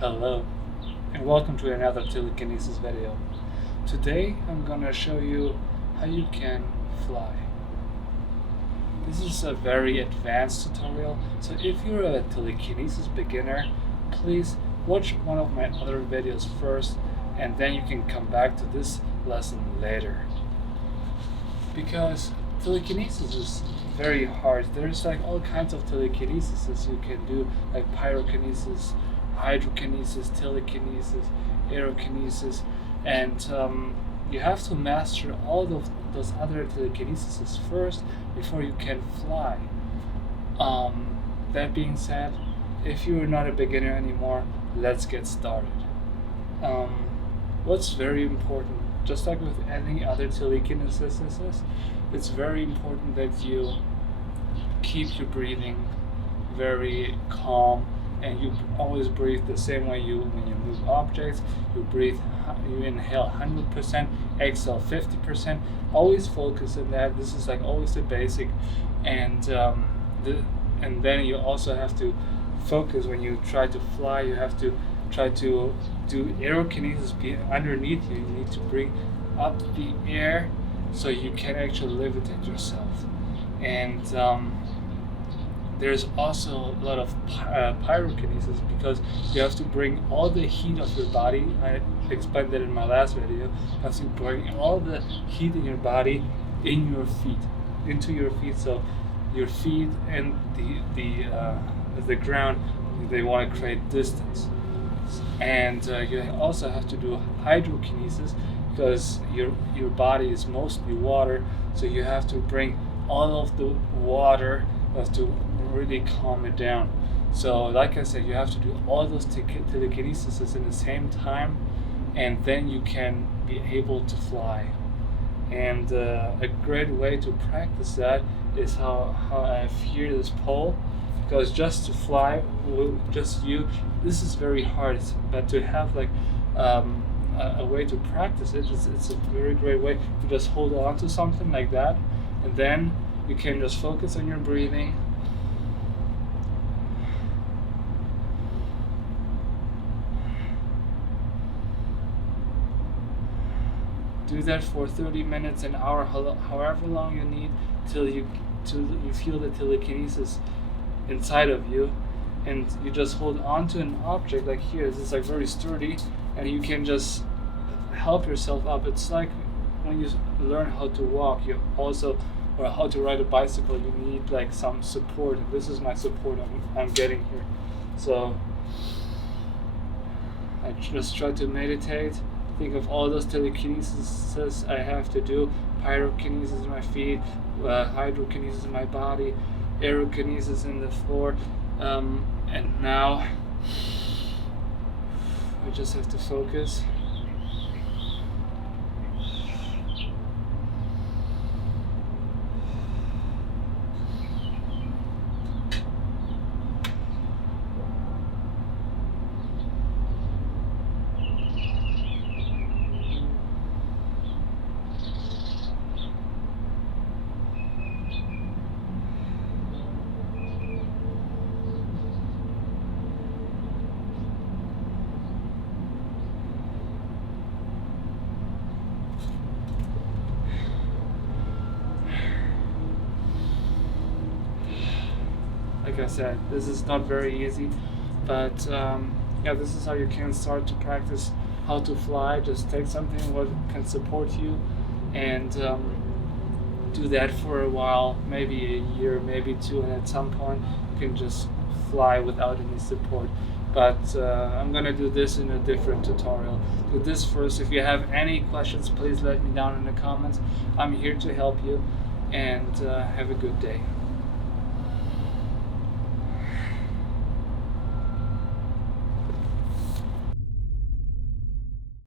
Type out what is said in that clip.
Hello, and welcome to another Telekinesis video. Today I'm gonna show you how you can fly. This is a very advanced tutorial, so if you're a telekinesis beginner, please watch one of my other videos first, and then you can come back to this lesson later. Because telekinesis is very hard. There's like all kinds of telekinesis you can do, like pyrokinesis, hydrokinesis, telekinesis, aerokinesis, and you have to master all of those other telekinesis first before you can fly. That being said, if you're not a beginner anymore, let's get started. What's very important, just like with any other telekinesis, it's very important that you keep your breathing very calm, and you always breathe the same way when you move objects. You inhale 100%, exhale 50%. Always focus on that. This is like always the basic, and then you also have to focus when you try to fly. You have to try to do aerokinesis underneath you. You need to bring up the air so you can actually levitate yourself. And there's also a lot of pyrokinesis, because you have to bring all the heat of your body. I explained that in my last video. You have to bring all the heat in your body into your feet. So your feet and the ground, they want to create distance. And you also have to do hydrokinesis, because your body is mostly water, so you have to bring all of the water. You have to really calm it down. So like I said, you have to do all those telekinesis in the same time, and then you can be able to fly. And a great way to practice that is how I have here this pole, because just to fly with just you, this is very hard, but to have like a way to practice it's a very great way to just hold on to something like that, and then you can just focus on your breathing. Do that for 30 minutes, an hour, however long you need, till you feel the telekinesis inside of you, and you just hold on to an object like here. This is like very sturdy, and you can just help yourself up. It's like when you learn how to walk, or how to ride a bicycle, you need like some support, and this is my support I'm getting here. So I just try to meditate, think of all those telekinesis I have to do: pyrokinesis in my feet, hydrokinesis in my body, aerokinesis in the floor, and now I just have to focus. Like I said, this is not very easy, but this is how you can start to practice how to fly. Just take something what can support you, and do that for a while, maybe a year, maybe two, and at some point you can just fly without any support. But I'm gonna do this in a different tutorial. Do this first. If you have any questions, please let me down in the comments. I'm here to help you, and have a good day.